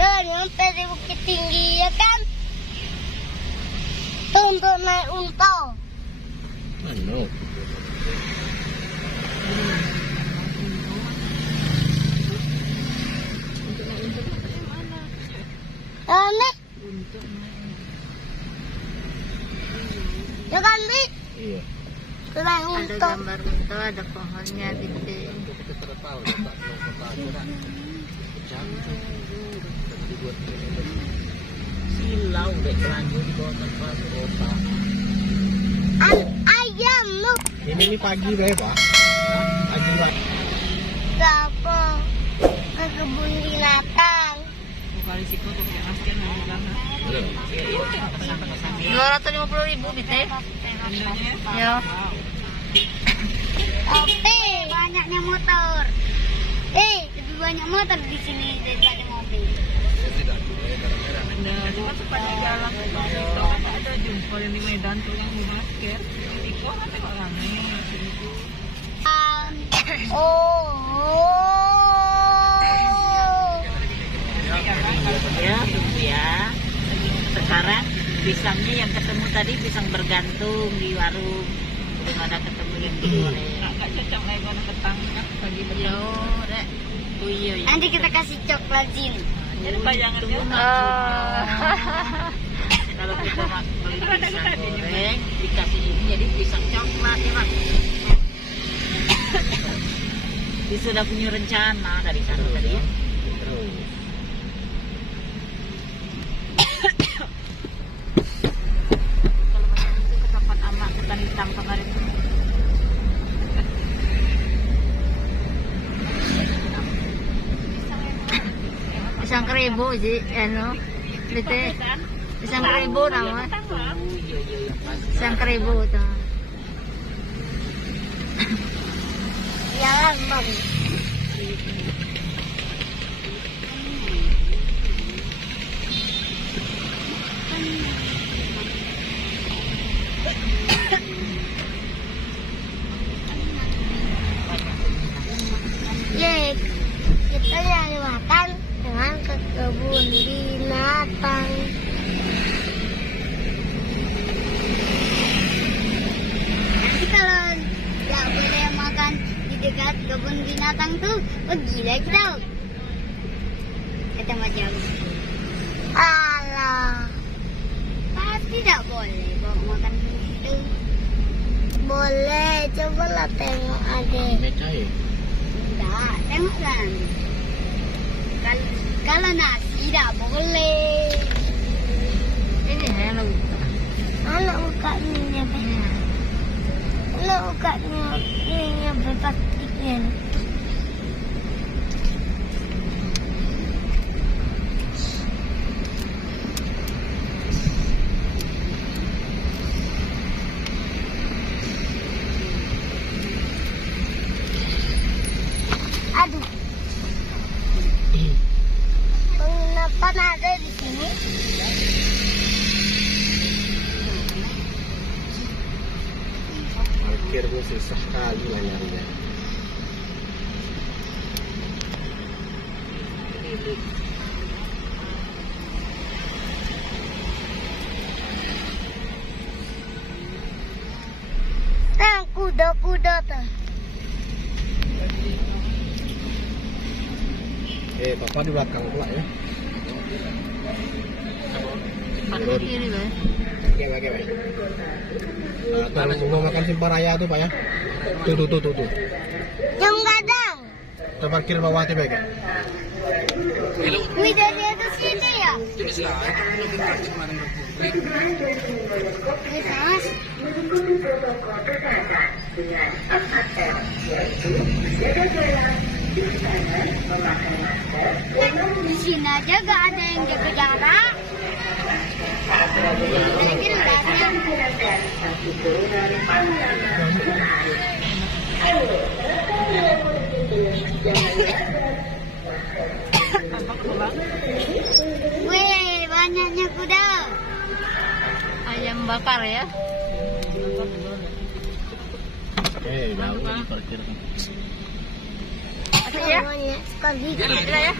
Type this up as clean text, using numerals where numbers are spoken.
Tuh, nyampe di Bukit Tinggi ya kan? Tuh untuk naik unta. Mana? Nih. Ya kan, Bi? Iya. Tuh naik Ada unta. gambar unta, ada pohonnya gede. Kita tidak tahu dapat silau deh lanjut di bawah tempat otak. Ayam lu. Ini pagi deh pak. Pagi lagi. Apa? Ke kebun binatang. Kali situ pakai masker nanti banget. 250.000 gitu ya? Ya. Tapi banyaknya motor. Lebih banyak motor di sini daripada mobil. Ada cuma sepanjang jalan itu ada jumpa yang di Medan tuh yang di masker. Itu kan tengok rame. Ya, tunggu ya. Sekarang pisangnya yang ketemu tadi pisang bergantung di warung. Belum ada ketemu yang digoreng. Enggak cocok lagi kalau ketang pagi petang. Iya. Nanti kita kasih coklat sini. Jadi bayangan dia. Kalau kita beli pisang goreng dikasih ini jadi pisang coklat ya Pak. Dia sudah punya rencana dari sana tadi ya. Kalau macam itu ke tempat amak hutan hitam kemarin. Pisang keribu sih, pisang keribu nama. Pisang keribu tuh. Ya, Bang. Ye, kita nyari makan dengan ke kebun binatang. Nanti kalau nggak boleh makan di dekat kebun binatang tuh, gila kita. Kata macam, alah, pasti tidak boleh bawa makan di situ. Boleh, cobalah tengok aja. Meja ya. Enggak, tengoklah nanti. Kalau nasi tidak boleh. Ini hello. Anak bukanya bebas. Anak bukanya ini bebas plastiknya. Aduh. Penginapan ada di sini. Parkirnya susah sekali lah nyarinya. Nah, kuda-kuda tuh. Papa di belakang pula ya. Pakai kiri Pak. Oke. Nah, mau makan simpang raya tuh pak ya. Tuh. Jam gadang. Kita parkir bawah tuh pak. Wih, dari atas sini ya? Mas. Di sini aja gak ada yang jaga jarak. Wih, banyaknya kuda. Ayam bakar ya. Jauh di parkir. Asik ya. Sekali. Ya.